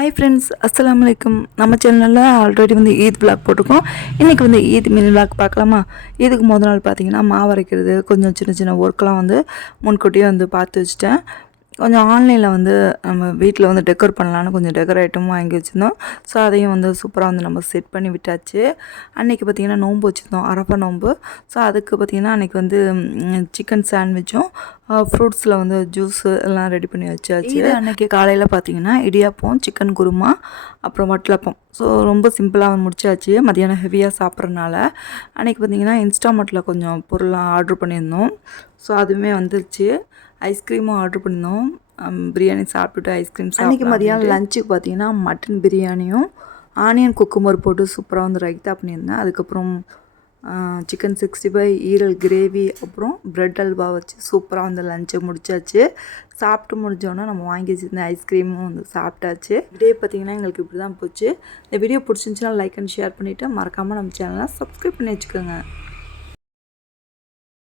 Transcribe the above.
Hi friends, அஸ்ஸலாமு அலைக்கும். நம்ம சேனலில் ஆல்ரெடி ஈத் விளாக் போட்டிருக்கோம். இன்றைக்கி ஈத் மினி விளாக் பார்க்கலாமா? இதுக்கு முதல் நாள் பார்த்திங்கன்னா மாவு அரைக்கிறது கொஞ்சம் சின்ன சின்ன ஒர்க்லாம் முன்கூட்டியே பார்த்து வச்சுட்டேன். கொஞ்சம் ஆன்லைனில் நம்ம வீட்டில் டெக்கர் பண்ணலான்னு கொஞ்சம் டெக்கர் ஐட்டமும் வாங்கி வச்சுருந்தோம். ஸோ அதையும் சூப்பராக நம்ம செட் பண்ணி விட்டாச்சு. அன்றைக்கி பார்த்திங்கன்னா நோன்பு வச்சுருந்தோம், அரஃபா நோன்பு. ஸோ அதுக்கு பார்த்திங்கன்னா அன்றைக்கி சிக்கன் சாண்ட்விச்சும் ஃப்ரூட்ஸில் ஜூஸு எல்லாம் ரெடி பண்ணி வச்சாச்சு. இது அன்றைக்கி காலையில் பார்த்திங்கன்னா இடியாப்பம், சிக்கன் குருமா, அப்புறம் வட்டலப்பம். ஸோ ரொம்ப சிம்பிளாக முடிச்சாச்சு. மதியானம் ஹெவியாக சாப்பிட்றதுனால அன்றைக்கி பார்த்திங்கன்னா இன்ஸ்டாமார்ட்டில் கொஞ்சம் பொருள்லாம் ஆர்டர் பண்ணியிருந்தோம். ஸோ அதுவுமே வந்துருச்சு. ஐஸ்கிரீமும் ஆர்டர் பண்ணியிருந்தோம். பிரியாணி சாப்பிட்டுட்டு ஐஸ்கிரீம் அன்றைக்கி மதியானம் லஞ்சுக்கு பார்த்திங்கன்னா மட்டன் பிரியாணியும் ஆனியன் குக்கும்பர் போட்டு சூப்பராக ரைத்தா பண்ணியிருந்தேன். அதுக்கப்புறம் சிக்கன் 65 ஈரல் கிரேவி, அப்புறம் ப்ரெட் அல்வா வச்சு சூப்பராக லஞ்சை முடிச்சாச்சு. சாப்பிட்டு முடிஞ்சோன்னா நம்ம வாங்கி வச்சுருந்த ஐஸ்கிரீமும் சாப்பிட்டாச்சு. டே பார்த்திங்கன்னா எங்களுக்கு இப்படி தான் போச்சு. இந்த வீடியோ பிடிச்சிருந்துச்சுன்னா லைக் அண்ட் ஷேர் பண்ணிவிட்டு மறக்காமல் நம்ம சேனலை சப்ஸ்கிரைப் பண்ணி வச்சுக்கோங்க.